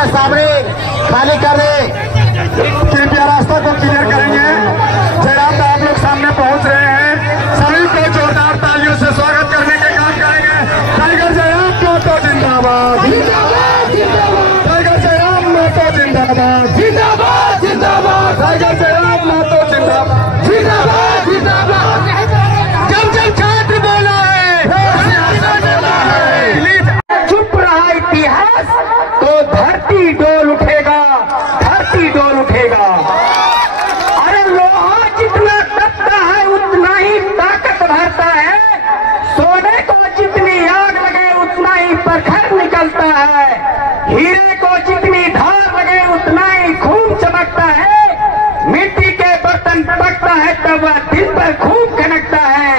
अपने सामने खाली कर दे, कृपया रास्ता को क्लियर करेंगे। जयराम आप लोग सामने पहुंच रहे हैं, सभी को जोरदार तालियों से स्वागत करने के काम करेंगे। टाइगर जयराम मोटो जिंदाबाद, टाइगर जयराम मोटो जिंदाबाद, जिंदाबाद जिंदाबाद, टाइगर जयराम मोटो जिंदाबाद, जिंदाबाद जिंदाबाद। जब जब छात्र बोला है, चुप रहा इतिहास तो धरती डोल उठेगा, धरती डोल उठेगा। अरे लोहा जितना तपता है उतना ही ताकत भरता है, सोने को जितनी आग लगे उतना ही प्रखर निकलता है, हीरे को जितनी धार लगे उतना ही खून चमकता है, मिट्टी के बर्तन पकता है तब वह दिल पर खूब खनकता है।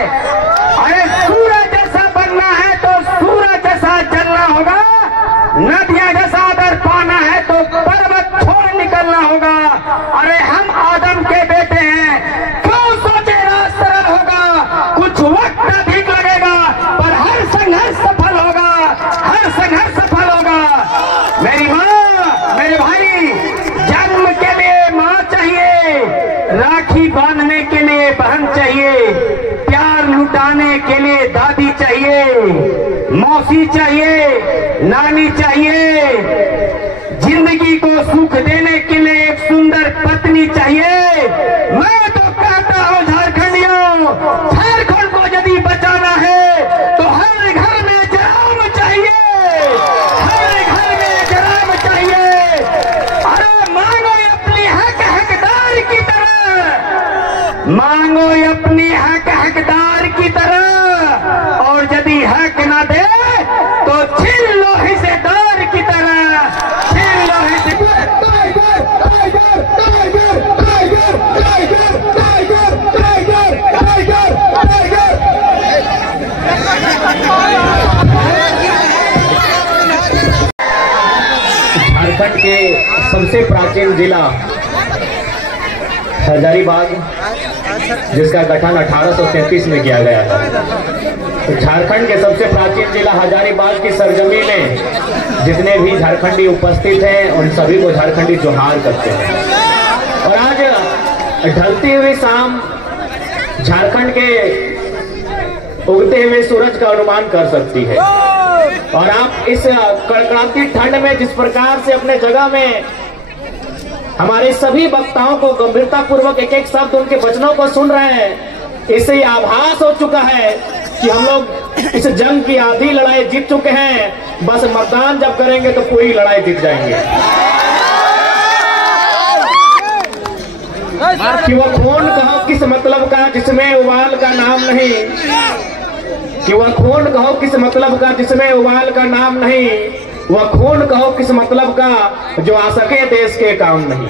अरे सूरज जैसा बनना है तो सूरज जैसा जलना होगा, नदियां जैसा अगर पाना है तो पर्वत छोड़ निकलना होगा। अरे हम आदम के बेटे हैं, क्यों सोचे राज सरल होगा, कुछ वक्त अधिक लगेगा पर हर संघर्ष सफल होगा, हर संघर्ष सफल होगा। मेरी माँ, मेरे भाई, जन्म के लिए माँ चाहिए, राखी बांधने के लिए बहन चाहिए, प्यार लुटाने के लिए दादी चाहिए, मौसी चाहिए, नानी चाहिए, जिंदगी को सुख देने के लिए एक सुंदर पत्नी चाहिए। मैं तो कहता हूँ झारखंडियों, झारखंड को यदि बचाना है तो हर घर में जराम चाहिए, हर घर में जराम चाहिए। अरे मांगो अपनी हक हकदार की तरह, मांगो अपनी हक हकदार की तरह, और यदि हक ना दे तो छीन लो हिस्सेदार की तरह, छीन लो हिस्सेदार। Tiger tiger tiger tiger tiger tiger tiger tiger Jharkhand के सबसे प्राचीन जिला हजारीबाग, जिसका गठन 1833 में किया गया था। तो झारखंड के सबसे प्राचीन जिला हजारीबाग की सरजमी में जितने भी झारखंडी उपस्थित हैं उन सभी को झारखंडी जोहार करते हैं। और आज ढलती हुई शाम झारखंड के उगते हुए सूरज का अनुमान कर सकती है। और आप इस कड़कड़ाती ठंड में जिस प्रकार से अपने जगह में हमारे सभी वक्ताओं को गंभीरता पूर्वक एक एक शब्द उनके वचनों को सुन रहे हैं, इससे ये आभास हो चुका है कि हम लोग इस जंग की आधी लड़ाई जीत चुके हैं। बस मतदान जब करेंगे तो पूरी लड़ाई जीत जाएंगे। कि वह खून कहो किस मतलब का जिसमें उबाल का नाम नहीं, कि वह खून कहो किस मतलब का जिसमें उबाल का नाम नहीं, वह खून कहो किस मतलब का जो आ सके देश के काम नहीं।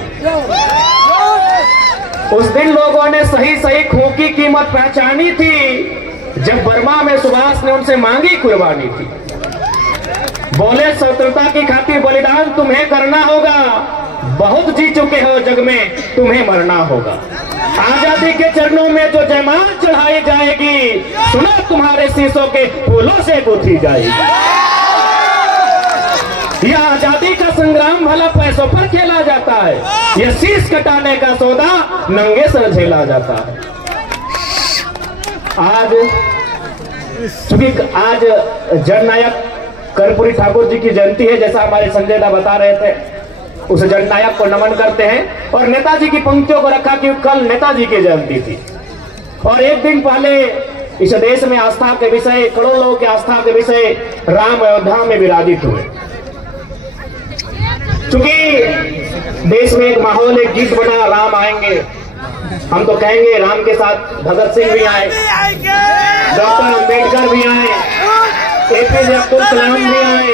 उस दिन लोगों ने सही सही खून की कीमत पहचानी थी जब बर्मा में सुभाष ने उनसे मांगी कुर्बानी थी। बोले स्वतंत्रता की खातिर बलिदान तुम्हें करना होगा, बहुत जी चुके हो जग में तुम्हें मरना होगा। आजादी के चरणों में जो जयमाल चढ़ाई जाएगी, सुनो तुम्हारे शीशों के फूलों से गुथी जाएगी। यह आजादी का संग्राम भला पैसों पर खेला जाता है, यह शीश कटाने का सौदा नंगे सर झेला जाता है। आज चूंकि आज जननायक कर्पूरी ठाकुर जी की जयंती है, जैसा हमारे संजय दा बता रहे थे, उस जननायक को नमन करते हैं और नेताजी की पंक्तियों को रखा कि कल नेताजी की जयंती थी। और एक दिन पहले इस देश में आस्था के विषय, करोड़ों लोगों की आस्था के विषय राम अयोध्या में विराजित हुए। चूंकि देश में एक माहौल, एक गीत बना, राम आएंगे, हम तो कहेंगे राम के साथ भगत सिंह भी आए, डॉक्टर अंबेडकर भी आए, APJ अब्दुल कलाम भी आए,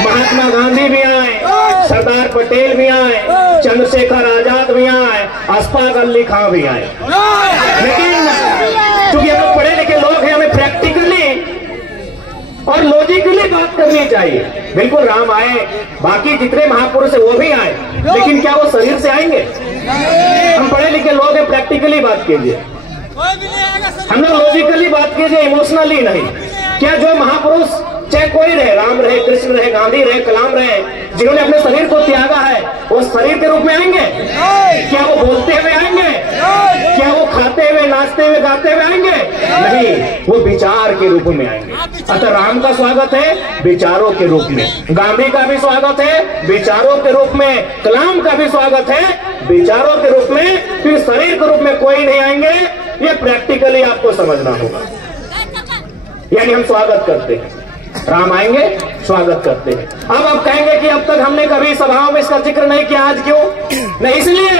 महात्मा गांधी भी आए, सरदार पटेल भी आए, चंद्रशेखर आजाद भी आए, अशफाक अली खां भी आए। लेकिन चूंकि हम लोग पढ़े लिखे लोग हैं, हमें प्रैक्टिकली और लॉजिकली बात करनी चाहिए। बिल्कुल राम आए, बाकी जितने महापुरुष है वो भी आए, लेकिन क्या वो शरीर से आएंगे? हम पढ़े लिखे लोग हैं, प्रैक्टिकली बात कीजिए, हम लोग लॉजिकली बात कीजिए, इमोशनली नहीं। क्या जो महापुरुष चाहे कोई रहे, राम रहे, कृष्ण रहे, गांधी रहे, कलाम रहे, जिन्होंने अपने शरीर को त्यागा है, वो शरीर के रूप में आएंगे? क्या वो बोलते हुए आएंगे? क्या वो खाते हुए, नाचते हुए, गाते हुए आएंगे? नहीं, वो विचार के रूप में आएंगे। अतः राम का स्वागत है विचारों के रूप में, गांधी का भी स्वागत है विचारों के रूप में, कलाम का भी स्वागत है विचारों के रूप में, फिर शरीर के रूप में कोई नहीं आएंगे। ये प्रैक्टिकली आपको समझना होगा। यानी हम स्वागत करते हैं, राम आएंगे, स्वागत करते हैं। अब आप कहेंगे कि अब तक हमने कभी सभाओं में इसका जिक्र नहीं किया, आज क्यों नहीं? इसलिए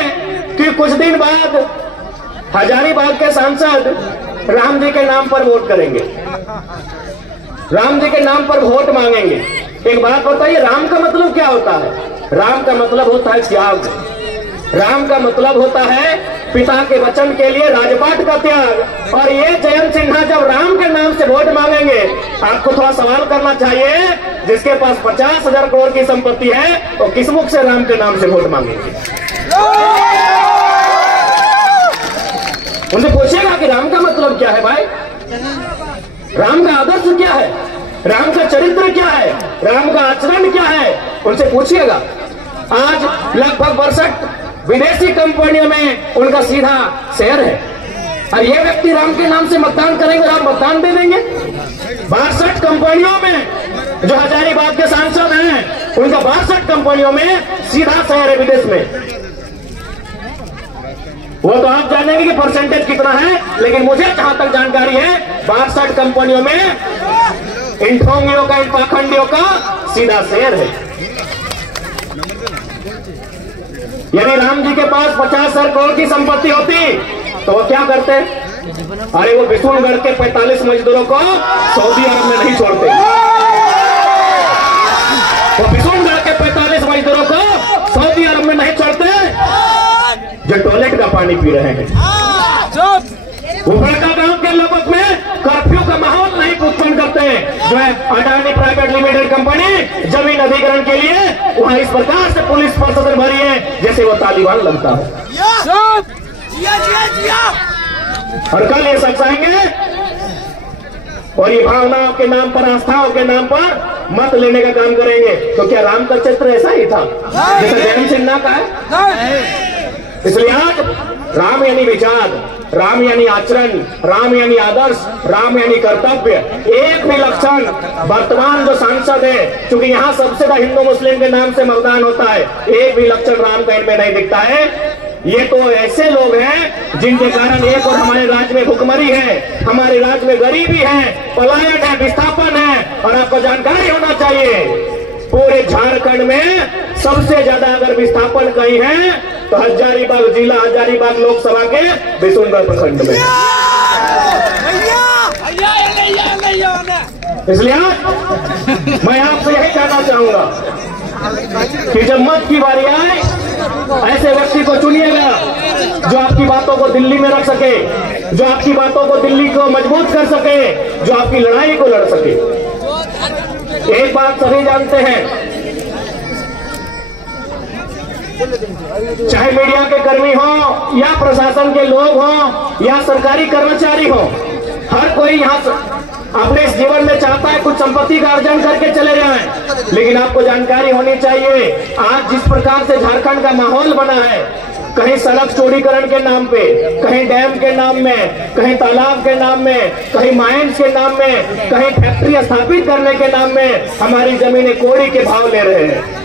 कि कुछ दिन बाद हजारीबाग के सांसद राम जी के नाम पर वोट करेंगे, राम जी के नाम पर वोट मांगेंगे। एक बात बताइए, राम का मतलब क्या होता है? राम का मतलब होता है त्याग। राम का मतलब होता है पिता के वचन के लिए राजपाट का त्याग। और ये जयंत सिन्हा जब राम के नाम से वोट मांगेंगे, आपको थोड़ा सवाल करना चाहिए, जिसके पास 50,000 करोड़ की संपत्ति है, तो किस मुख से राम के नाम से वोट मांगेंगे? उनसे पूछेगा कि राम का मतलब क्या है भाई, राम का आदर्श क्या है, राम का चरित्र क्या है, राम का आचरण क्या है, उनसे पूछिएगा। आज लगभग 62 विदेशी कंपनियों में उनका सीधा शेयर है, और ये व्यक्ति राम के नाम से मतदान करेंगे, राम मतदान दे देंगे। 62 कंपनियों में जो हजारीबाग के सांसद हैं, उनका 62 कंपनियों में सीधा शेयर है विदेश में। वो तो आप जानेंगे कि परसेंटेज कितना है, लेकिन मुझे जहां तक जानकारी है 62 कंपनियों में इन ढोंगियों का, इन पाखंडियों का सीधा शेयर है। यदि राम जी के पास 50,000 करोड़ की संपत्ति होती तो वो क्या करते? अरे वो बिशुनगढ़ के 45 मजदूरों को सऊदी अरब में नहीं छोड़ते, वो बिशुनगढ़ के 45 मजदूरों को सऊदी अरब में नहीं छोड़ते जो टॉयलेट का पानी पी रहे हैं। वो बड़का गांव के लोगों में कर्फ्यू का माहौल नहीं उत्पन्न करते, जो है अडानी प्राइवेट लिमिटेड कंपनी जमीन अधिग्रहण के लिए वहां इस प्रकार से पुलिस प्रशासन भरी है जैसे वो तालिबान लगता है। और कल ये शख्स आएंगे और ये भावनाओं के नाम पर, आस्थाओं के नाम पर मत लेने का काम करेंगे। तो क्या राम का चित्र ऐसा ही था जैसा जयंत सिन्हा का है? इसलिए आज राम यानी विचार, राम यानी आचरण, राम यानी आदर्श, राम यानी कर्तव्य। एक भी लक्षण वर्तमान जो सांसद है, क्योंकि यहाँ सबसे ज्यादा हिंदू मुस्लिम के नाम से मतदान होता है, एक भी लक्षण राम का इनमें नहीं दिखता है। ये तो ऐसे लोग हैं जिनके कारण एक और हमारे राज्य में भुखमरी है, हमारे राज्य में गरीबी है, पलायन है, विस्थापन है। और आपको जानकारी होना चाहिए, पूरे झारखंड में सबसे ज्यादा अगर विस्थापन कहीं है तो हजारीबाग जिला, हजारीबाग लोकसभा के बिशुनगढ़ प्रखंड में। इसलिए मैं आपसे यही कहना चाहूंगा कि जब मत की बारी आए, ऐसे व्यक्ति को चुनिएगा जो आपकी बातों को दिल्ली में रख सके, जो आपकी बातों को दिल्ली को मजबूत कर सके, जो आपकी लड़ाई को लड़ सके। एक बात सभी जानते हैं, चाहे मीडिया के कर्मी हो या प्रशासन के लोग हो या सरकारी कर्मचारी हो, हर कोई यहाँ अपने इस जीवन में चाहता है कुछ संपत्ति का अर्जन करके चले जाएं। लेकिन आपको जानकारी होनी चाहिए, आज जिस प्रकार से झारखंड का माहौल बना है, कहीं सड़क चौड़ीकरण के नाम पे, कहीं डैम के नाम में, कहीं तालाब के नाम में, कहीं माइंस के नाम में, कहीं फैक्ट्री स्थापित करने के नाम में हमारी जमीनें कोड़ी के भाव ले रहे हैं।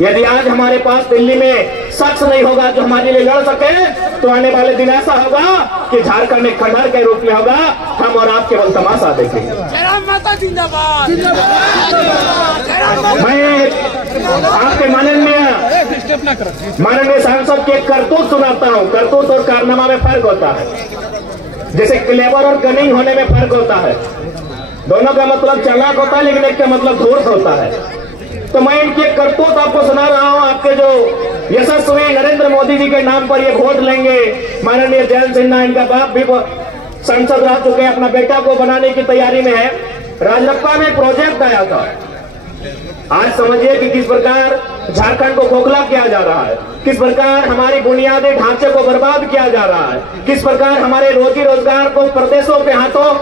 यदि आज हमारे पास दिल्ली में शख्स नहीं होगा जो हमारे लिए लड़ सके, तो आने वाले दिन ऐसा होगा कि झारखंड एक खंडहर के रूप में होगा, हम और आप केवल तमाशा देखेंगे। मैं आपके माननीय सांसद के करतूत सुनाता हूँ। करतूत और कारनामा में फर्क होता है, जैसे क्लेवर और कनिंग होने में फर्क होता है। दोनों का मतलब चालाक होता है, लेकिन एक का मतलब धूर्त होता है। तो मैं इनके करतूत आपको सुना रहा हूं। आपके जो यशस्वी नरेंद्र मोदी जी के नाम पर ये वोट लेंगे, माननीय जयंत सिन्हा, इनका बाप भी सांसद रह चुके हैं, अपना बेटा को बनाने की तैयारी में है। राजरप्पा में प्रोजेक्ट आया था। आज समझिए कि किस प्रकार झारखंड को खोखला किया जा रहा है, किस प्रकार हमारी बुनियादी ढांचे को बर्बाद किया जा रहा है, किस प्रकार हमारे रोजी रोजगार को प्रदेशों के हाथों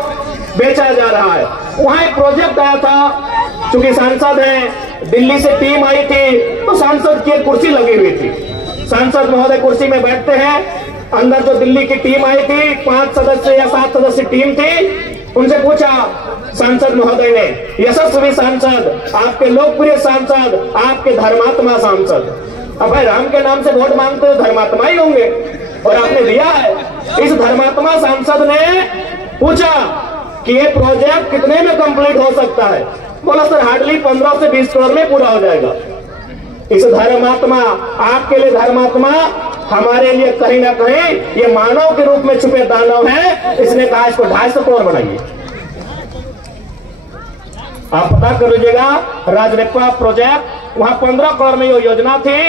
बेचा जा रहा है। वहां एक प्रोजेक्ट आया था, चूंकि सांसद हैं, दिल्ली से टीम आई थी, तो सांसद की एक कुर्सी लगी हुई थी। सांसद महोदय कुर्सी में बैठते हैं, अंदर जो दिल्ली की टीम आई थी, 5 सदस्य या 7 सदस्य टीम थी, उनसे पूछा सांसद महोदय ने, यशस्वी सांसद, आपके लोकप्रिय सांसद, आपके धर्मात्मा सांसद, अब भाई राम के नाम से वोट मांगते हो, धर्मात्मा ही होंगे, और आपने दिया है। इस धर्मात्मा सांसद ने पूछा कि ये प्रोजेक्ट कितने में कंप्लीट हो सकता है? बोला सर हार्डली 15 से 20 करोड़ में पूरा हो जाएगा। इस धर्मात्मा, आपके लिए धर्मात्मा, हमारे लिए कहीं ना कहीं ये मानव के रूप में छुपे दानव है। इसने कहा इसको 250 करोड़ बनाइए। आप पता कर लीजिएगा, राजनिप्पा प्रोजेक्ट, वहां 15 करोड़ में ये योजना थी,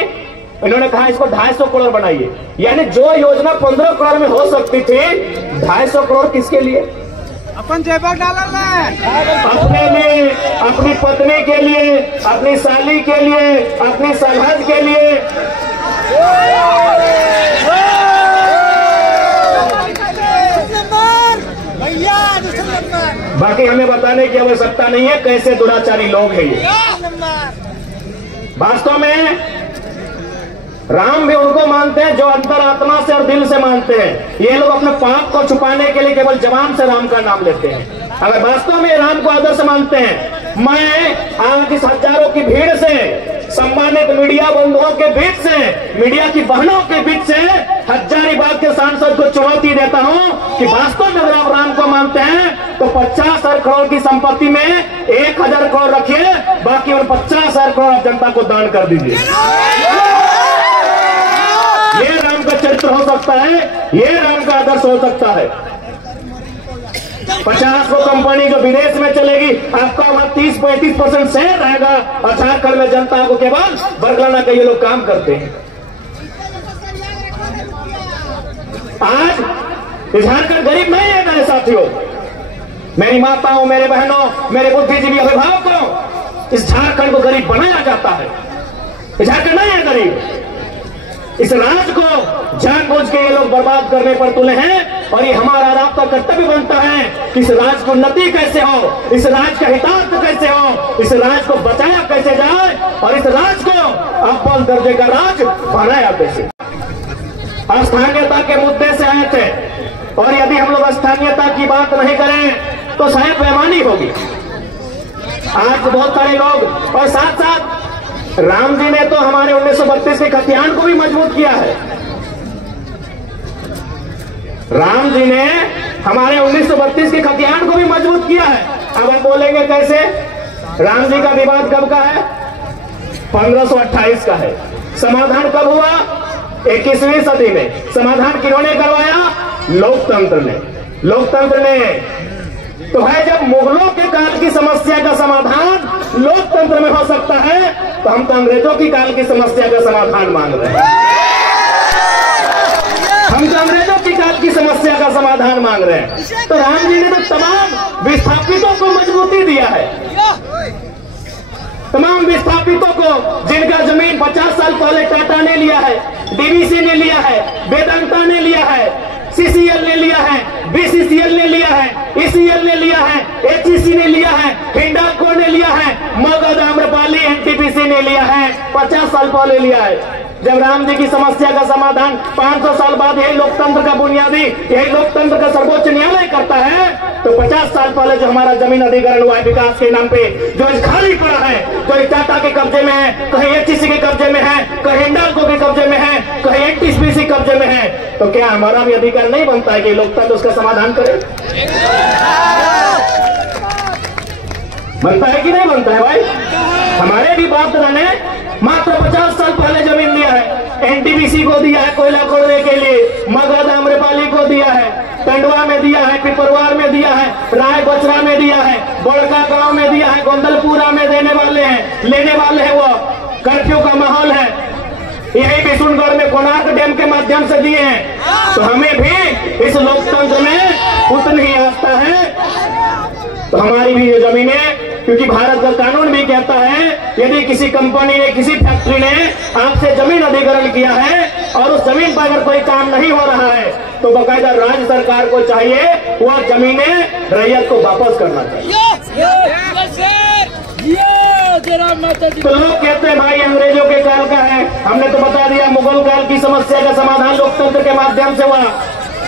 इन्होंने कहा इसको 250 करोड़ बनाइए। यानी जो योजना 15 करोड़ में हो सकती थी, 250 करोड़ किसके लिए? अपन जेबर डालना है, अपने लिए, अपनी पत्नी के लिए, अपनी साली के लिए, अपनी सरहद के लिए। बाकी हमें बताने की आवश्यकता नहीं है कैसे दुराचारी लोग हैं ये। वास्तव में राम भी उनको मानते हैं जो अंतरात्मा से और दिल से मानते हैं। ये लोग अपने पाप को छुपाने के लिए केवल जबान से राम का नाम लेते हैं। अगर वास्तव में राम को आदर्श मानते हैं, मैं आज इस हजारों की भीड़ से, सम्मानित मीडिया बंधुओं के बीच से, मीडिया की बहनों के बीच से हजारीबाग के सांसद को चुनौती देता हूं कि वास्तव में अगर आप राम को मानते हैं तो 50,000 करोड़ की संपत्ति में 1,000 करोड़ रखिए, बाकी उन 50,000 करोड़ जनता को दान कर दीजिए। ये राम का चरित्र हो सकता है, ये राम का आदर्श हो सकता है। 50 को कंपनी जो विदेश में चलेगी, आपका वहां 30-35% शेयर रहेगा, और झारखंड में जनता को केवल बरगलाना का ये लोग काम करते हैं। आज झारखंड गरीब नहीं है मेरे साथियों, मेरी माताओं, मेरे बहनों, मेरे बुद्धिजीवी अभिभावकों, इस झारखंड को गरीब बनाया जाता है। झारखंड नहीं है गरीब। इस राज को जानबूझ के ये लोग बर्बाद करने पर तुले हैं, और ये हमारा रास्ता कर्तव्य बनता है कि इस राज की उन्नति कैसे हो, इस राज का हितार्थ कैसे हो, इस राज को बचाया कैसे जाए, और इस राज को अव्वल दर्जे का राज बनाया कैसे। स्थानीयता के मुद्दे से आए थे, और यदि हम लोग स्थानीयता की बात नहीं करें तो शायद बेईमानी होगी। आज बहुत सारे लोग, और साथ साथ राम जी ने तो हमारे 1932 के खतियान को भी मजबूत किया है। राम जी ने हमारे 1932 के खतियान को भी मजबूत किया है। अब आप बोलेंगे कैसे? राम जी का विवाद कब का है? 1528 का है। समाधान कब हुआ? 21वीं सदी में। समाधान किन्होंने करवाया? लोकतंत्र ने। लोकतंत्र ने तो है, जब मुगलों के काल की समस्या का समाधान लोकतंत्र में हो सकता है, तो हम तो अंग्रेजों की काल की समस्या का समाधान मांग रहे हैं। हम तो अंग्रेजों की काल की समस्या का समाधान मांग रहे हैं। तो राम जी ने तो तमाम विस्थापितों को मजबूती दिया है। तमाम विस्थापितों को, जिनका जमीन 50 साल पहले टाटा ने लिया है, डीवीसी ने लिया है, वेदांता ने लिया है, सीसीएल ने लिया है, बीसीसीएल ने लिया है, ईसीएल ने लिया है, एचईसी ने लिया है, हिंडाल्को ने लिया है, मगध, आम्रपाली, एनटीपीसी ने लिया है, 50 साल पहले लिया है। जब राम जी की समस्या का समाधान 500 साल बाद यही लोकतंत्र का बुनियादी, यही लोकतंत्र का सर्वोच्च न्यायालय करता है, तो 50 साल पहले जो हमारा जमीन अधिग्रहण हुआ है विकास के नाम पे, जो खाली पड़ा है, जो टाटा के कब्जे में है, कहीं एचईसी के कब्जे में है, कहीं हिंडाल्को के कब्जे में है, कहीं एनटीपीसी कब्जे में है, तो क्या हमारा भी अधिकार नहीं बनता है कि लोकतंत्र उसका समाधान करे? बनता है कि नहीं बनता है भाई? हमारे भी बाप दादा ने मात्र 50 साल पहले जमीन लिया है। एनटीपीसी को दिया है कोयला खोदने के लिए, मगध, आम्रपाली को दिया है, टंडवा में दिया है, पिपरवार में दिया है, राय बचरा में दिया है, बड़का गांव में दिया है, गोंदलपुरा में देने वाले हैं, लेने वाले हैं। वो कर्फ्यू का माहौल है। यही बिशुनगढ़ में कोणार्क डैम के माध्यम से दिए हैं। तो हमें भी इस लोकतंत्र में उतनी ही आस्था है। तो हमारी भी ये जमीनें क्योंकि भारत का कानून भी कहता है यदि किसी कंपनी ने, किसी फैक्ट्री ने आपसे जमीन अधिग्रहण किया है और उस जमीन पर अगर कोई काम नहीं हो रहा है तो बकायदा राज्य सरकार को चाहिए वह जमीनें रैयत को वापस करना चाहिए। तो लोग कहते हैं भाई अंग्रेजों के काल का है, हमने तो बता दिया मुगल काल की समस्या का समाधान लोकतंत्र के माध्यम से हुआ।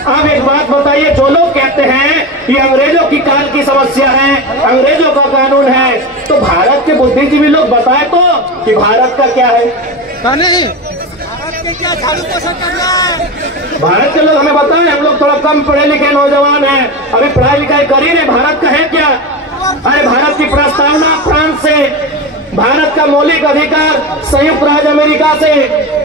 अब एक बात बताइए, जो लोग कहते हैं कि अंग्रेजों की काल की समस्या है, अंग्रेजों का कानून है, तो भारत के बुद्धिजीवी लोग बताए तो कि भारत का क्या है? भारत के लोग हमें बताएं, हम लोग थोड़ा कम पढ़े लिखे नौजवान हैं, अभी पढ़ाई लिखाई कर ही नहीं, भारत का है क्या? अरे भारत की प्रस्तावना फ्रांस से, भारत का मौलिक अधिकार संयुक्त राज्य अमेरिका से,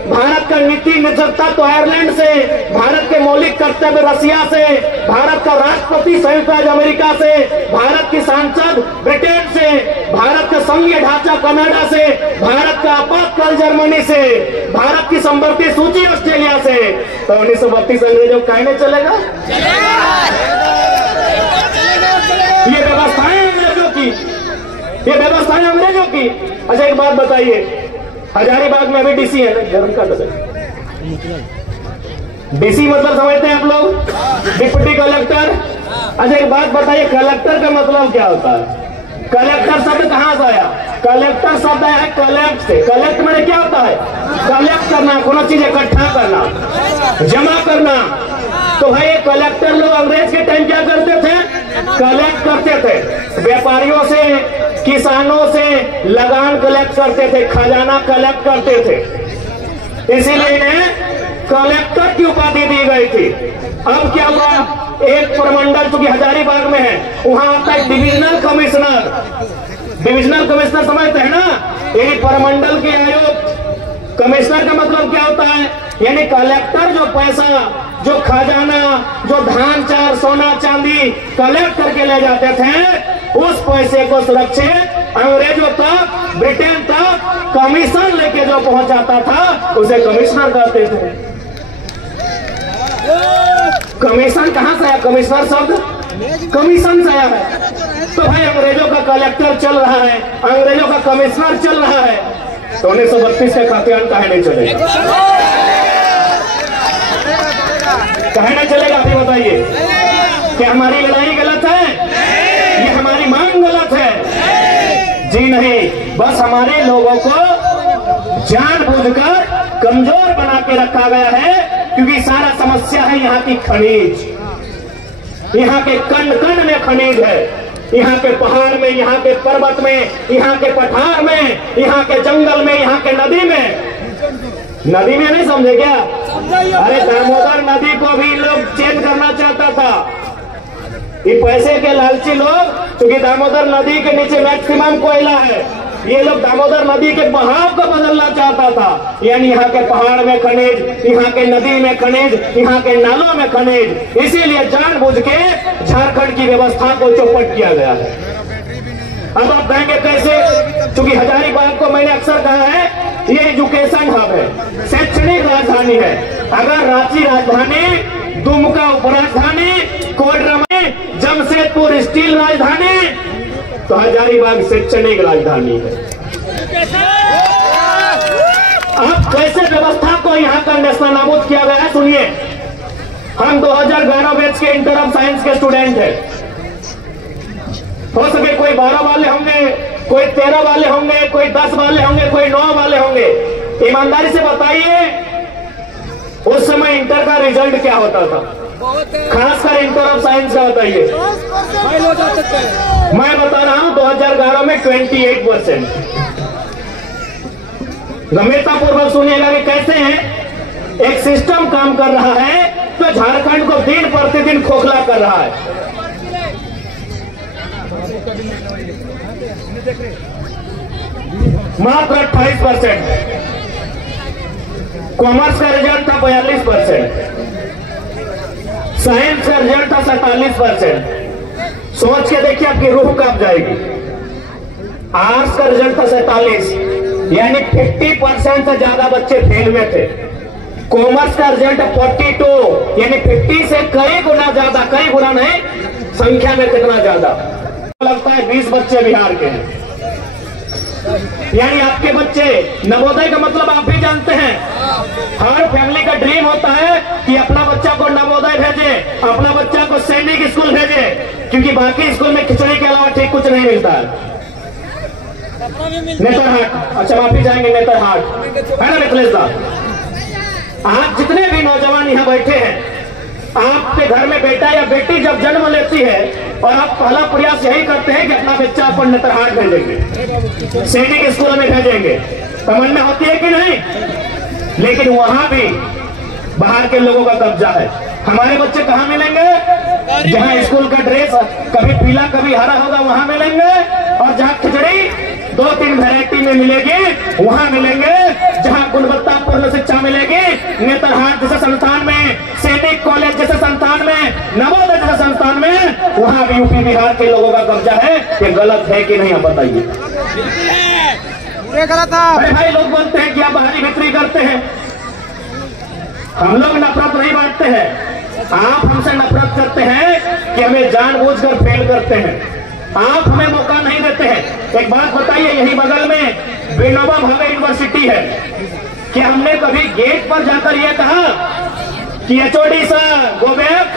भारत का नीति नेतृत्व आयरलैंड से, भारत के मौलिक कर्तव्य रसिया से, भारत का राष्ट्रपति संयुक्त राज्य अमेरिका से, भारत की सांसद ब्रिटेन से, भारत का संघीय ढांचा कनाडा से, भारत का आपातकाल जर्मनी से, भारत की संवर्ती सूची ऑस्ट्रेलिया से। तो 1932 अंग्रेजों का कहने चलेगा? ये व्यवस्थाएं अंग्रेजों की, ये व्यवस्थाएं अंग्रेजों की। अच्छा एक बात बताइए, हजारीबाग में अभी डीसी है ना, डीसी मतलब समझते हैं आप लोग? Deputy collector. अच्छा एक बात बताइए, कलेक्टर का मतलब क्या होता है? कलेक्टर शब्द कहाँ से आया? कलेक्टर शब्द आया है कलेक्ट से। कलेक्ट मैंने क्या होता है? कलेक्ट करना, कोनो चीज इकट्ठा करना, जमा करना। तो भाई कलेक्टर लोग अंग्रेज के टाइम क्या करते थे? कलेक्ट करते थे, व्यापारियों से, किसानों से लगान कलेक्ट करते थे, खजाना कलेक्ट करते थे, इसीलिए इन्हें कलेक्टर की उपाधि दी गई थी। अब क्या हुआ, एक प्रमंडल चूंकि हजारीबाग में है, वहां आता है डिविजनल कमिश्नर। डिविजनल कमिश्नर समझते हैं ना, यानी प्रमंडल के आयुक्त। कमिश्नर का मतलब क्या होता है? यानी कलेक्टर जो पैसा, जो खजाना, जो धान चार सोना चांदी कलेक्ट करके ले जाते थे, उस पैसे को सुरक्षित अंग्रेजों तक, ब्रिटेन तक कमीशन लेके जो पहुंचाता था उसे कमिश्नर कहते थे। कमीशन कहां से आया? कमिश्नर शब्द कमीशन से आया है। तो भाई अंग्रेजों का कलेक्टर चल रहा है, अंग्रेजों का कमिश्नर चल रहा है, तो 1932 के खातियान काहे नहीं चलेगा? काहे नहीं चलेगा? अभी बताइए, क्या हमारी लड़ाई गलत है? ये हमारी मांग गलत है? जी नहीं, बस हमारे लोगों को जानबूझकर कमजोर बना के रखा गया है, क्योंकि सारा समस्या है यहाँ की खनिज। यहाँ के कण कण में खनिज है, यहाँ के पहाड़ में, यहाँ के पर्वत में, यहाँ के पठार में, यहाँ के जंगल में, यहाँ के नदी में। नदी में नहीं समझे क्या? अरे दामोदर नदी को भी लोग चेंज करना चाहता था, ये पैसे के लालची लोग, क्योंकि दामोदर नदी के नीचे मैक्सिमम कोयला है, ये लोग दामोदर नदी के बहाव को बदलना चाहता था। यानी यहाँ के पहाड़ में खनिज, यहाँ के नदी में खनिज, यहाँ के नालों में खनिज, इसीलिए जानबूझ के झारखंड की व्यवस्था को चौपट किया गया है। अब आप कहेंगे कैसे? क्योंकि हजारीबाग को मैंने अक्सर कहा है, ये एजुकेशन हब है, शैक्षणिक राजधानी है। अगर रांची राजधानी, दुमका उपराजधानी, कोडरमा जमशेदपुर स्टील राजधानी, तो हजारीबाग शैक्षणिक राजधानी है। अब कैसे व्यवस्था को यहाँ का नेस्तनाबूद किया गया है सुनिए। हम 2011 बैच के इंटर ऑफ साइंस के स्टूडेंट हैं। हो सके कोई 12 वाले होंगे, कोई 13 वाले होंगे, कोई 10 वाले होंगे, कोई 9 वाले होंगे। ईमानदारी से बताइए, उस समय इंटर का रिजल्ट क्या होता था? खासकर इंटर ऑफ साइंस का बताइए। मैं बता रहा हूं 2011 में 28%। गंभीरता पूर्वक सुनिएगा कि कैसे है एक सिस्टम काम कर रहा है, तो झारखंड को दिन प्रतिदिन खोखला कर रहा है। मात्र 28%। कॉमर्स का रिजल्ट था 42%, साइंस का रिजल्ट था 47%। सोच के देखिए आपकी रूह कब जाएगी। आर्ट्स का रिजल्ट था 47, यानी 50% से ज्यादा बच्चे फेल हुए थे। कॉमर्स का रिजल्ट 42, यानी 50 से कई गुना ज्यादा, कई गुना नहीं, संख्या में कितना ज्यादा। लगता है 20 बच्चे बिहार के हैं। यानी आपके बच्चे, नवोदय का मतलब आप भी जानते हैं, हर फैमिली का ड्रीम होता है कि अपना बच्चा को नवोदय भेजे, अपना बच्चा को सैनिक स्कूल भेजे, क्योंकि बाकी स्कूल में खिचड़ी के अलावा ठीक कुछ नहीं मिलता है। नेतरहाट, अच्छा माफी जाएंगे, नेतरहाट है ना मिथिलेश साहब। आज जितने भी नौजवान यहाँ बैठे हैं, आपके घर में बेटा या बेटी जब जन्म लेती है और आप पहला प्रयास यही करते हैं कि अपना बच्चा अपन नेतरहाट भेजेंगे, सैनिक स्कूल में भेजेंगे, तमन्ना होती है कि नहीं? लेकिन वहां भी बाहर के लोगों का कब्जा है। हमारे बच्चे कहाँ मिलेंगे? जहाँ स्कूल का ड्रेस कभी पीला कभी हरा होगा वहां मिलेंगे, और जहाँ खिचड़ी 2-3 वैरायटी में मिलेगी वहां मिलेंगे। जहाँ गुणवत्तापूर्ण शिक्षा मिलेगी, नेतरहाट जैसे संस्थान में, सैनिक कॉलेज जैसे संस्थान में, नवोदय जैसे संस्थान में, वहां भी यूपी बिहार के लोगों का कब्जा है। ये गलत है कि नहीं, आप बताइए। गलत है। अरे भाई, लोग बोलते हैं कि आप बाहरी बिक्री करते हैं। हम लोग नफरत नहीं बांटते हैं, आप हमसे नफरत करते हैं कि हमें जानबूझकर फेल करते हैं, आप हमें मौका नहीं देते हैं। एक बात बताइए, यही बगल में विनोबा भावे यूनिवर्सिटी है, क्या हमने कभी गेट पर जाकर यह कहा कि एचओडी सर गो बैक,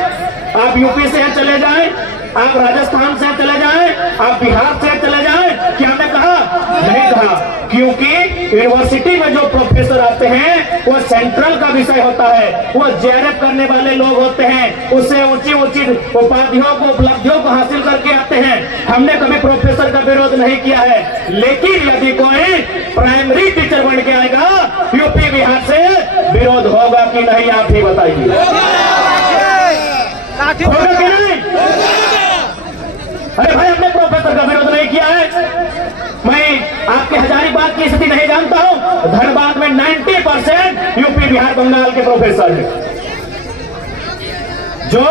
आप यूपी से चले जाएं, आप राजस्थान से चले जाएं, आप बिहार से चले जाएं? क्या हमने कहा? नहीं कहा, क्योंकि यूनिवर्सिटी में जो प्रोफेसर आते हैं वो सेंट्रल का विषय होता है, वो जेआरएफ करने वाले लोग होते हैं, उससे ऊंची ऊंची उपाधियों को, उपलब्धियों को हासिल करके आते हैं। हमने कभी प्रोफेसर का विरोध नहीं किया है, लेकिन यदि कोई प्राइमरी टीचर बन के आएगा यूपी बिहार से, विरोध होगा कि नहीं, आप ही बताइए। होगा कि नहीं? अरे भाई, हमने प्रोफेसर का विरोध नहीं किया है। मैं आपके हजारीबाग की स्थिति नहीं जानता हूं, धनबाद में 90% यूपी बिहार बंगाल के प्रोफेसर हैं। जो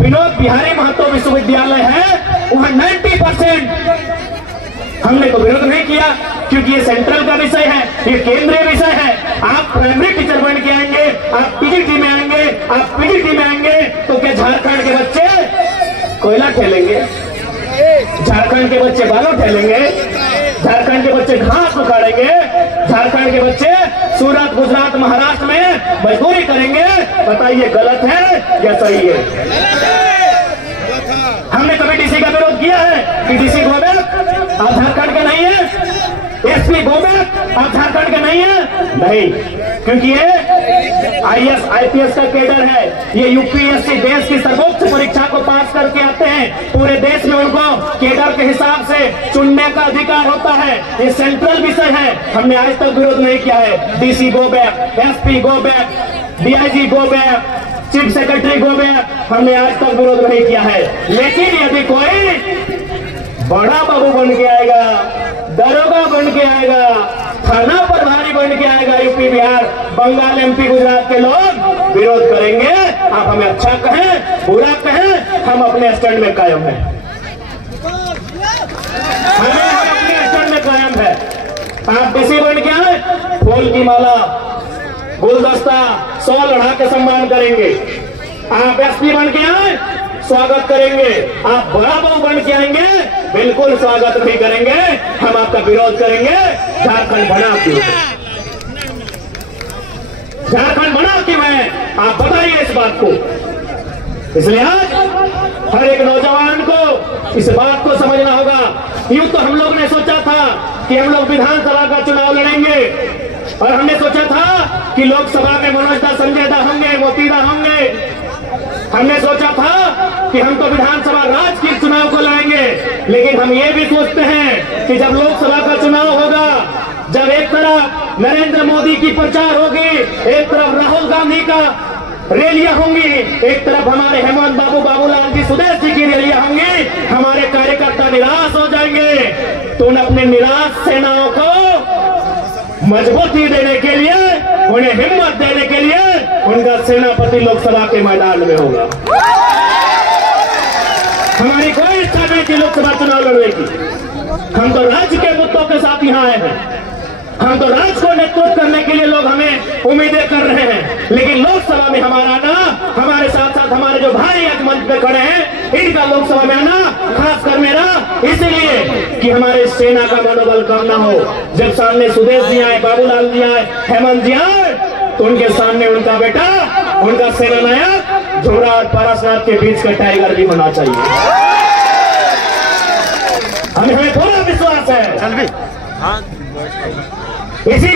विनोद बिहारी महतो विश्वविद्यालय है वहां 90%। हमने तो विरोध नहीं किया, क्योंकि ये सेंट्रल का विषय है, ये केंद्रीय विषय है। आप प्राइमरी टीचर बन के आएंगे, आप पीजीटी में आएंगे, आप पीजीटी में आएंगे, तो क्या झारखंड के बच्चे कोयला ठेलेंगे? झारखंड के बच्चे बालू ठेलेंगे? झारखंड के बच्चे घास उखाड़ेंगे? झारखंड के बच्चे सूरत, गुजरात, महाराष्ट्र में मजदूरी करेंगे? बताइए, गलत है या सही है? हमने कभी डीसी का विरोध किया है कि डीसी गो बैक, आप झारखंड के नहीं है? एसपी गो बैक, आप झारखंड के नहीं है? नहीं, क्योंकि ये आईएएस आईपीएस का कैडर है। ये यूपीएससी देश की सर्वोच्च परीक्षा को पास करके आते हैं। पूरे देश में उनको कैडर के हिसाब से चुनने का अधिकार होता है। ये सेंट्रल विषय है, हमने आज तक विरोध नहीं किया है। DC go back, SP go back, DIG go back, chief secretary go back, हमने आज तक विरोध नहीं किया है। लेकिन यदि कोई बड़ा बाबू बन के आएगा, दरोगा बन के आएगा, थाना प्रभारी बन के आएगा, यूपी बिहार बंगाल एमपी गुजरात के लोग विरोध करेंगे। आप हमें अच्छा कहें बुरा कहें, हम अपने स्टैंड में कायम हैं। हम अपने स्टैंड में कायम है। आप डीसी बन के आए, फूल की माला, गुलदस्ता, 100 लड़ा के सम्मान करेंगे। आप एसपी बन के आए, स्वागत करेंगे। आप बड़ा बहू बन के आएंगे, बिल्कुल स्वागत नहीं करेंगे, हम आपका विरोध करेंगे। झारखंड बना क्यों है? झारखंड बना क्यों है? आप बताइए इस बात को। इसलिए आज हर एक नौजवान को इस बात को समझना होगा। यूं तो हम लोग ने सोचा था कि हम लोग विधानसभा का चुनाव लड़ेंगे, और हमने सोचा था कि लोकसभा में मनोज दा, संजय दा होंगे, मोती दा होंगे। हमने सोचा था कि हम तो विधानसभा राज्य के चुनाव को लड़ेंगे। लेकिन हम ये भी सोचते हैं कि जब लोकसभा का चुनाव होगा, जब एक तरफ नरेंद्र मोदी की प्रचार होगी, एक तरफ राहुल गांधी का रैलियां होंगी, एक तरफ हमारे हेमंत बाबू, बाबूलाल जी, सुदेश जी की रैलियां होंगी, हमारे कार्यकर्ता निराश हो जाएंगे। तो उन अपने निराश सेनाओं को मजबूती देने के लिए, उन्हें हिम्मत देने के लिए उनका सेनापति लोकसभा के मैदान में होगा। हमारी कोई इच्छा नहीं कि लोकसभा चुनाव लड़ने की। हम तो राज्य के मुद्दों के साथ यहाँ आए हैं। हम तो राज्य को नेतृत्व करने के लिए लोग हमें उम्मीदें कर रहे हैं। लेकिन लोकसभा में हमारा आना, हमारे साथ साथ हमारे जो भाई आज मंच पे खड़े हैं, इनका लोकसभा में आना खासकर मेरा इसलिए कि हमारे सेना का मनोबल कम ना हो। जब सामने सुदेश जी आए, बाबूलाल जी आए, हेमंत जी आए, तो उनके सामने उनका बेटा, उनका सेना नायक झोरा और पारासात के बीच का टाइगर भी होना चाहिए। हमें पूरा विश्वास है। इसी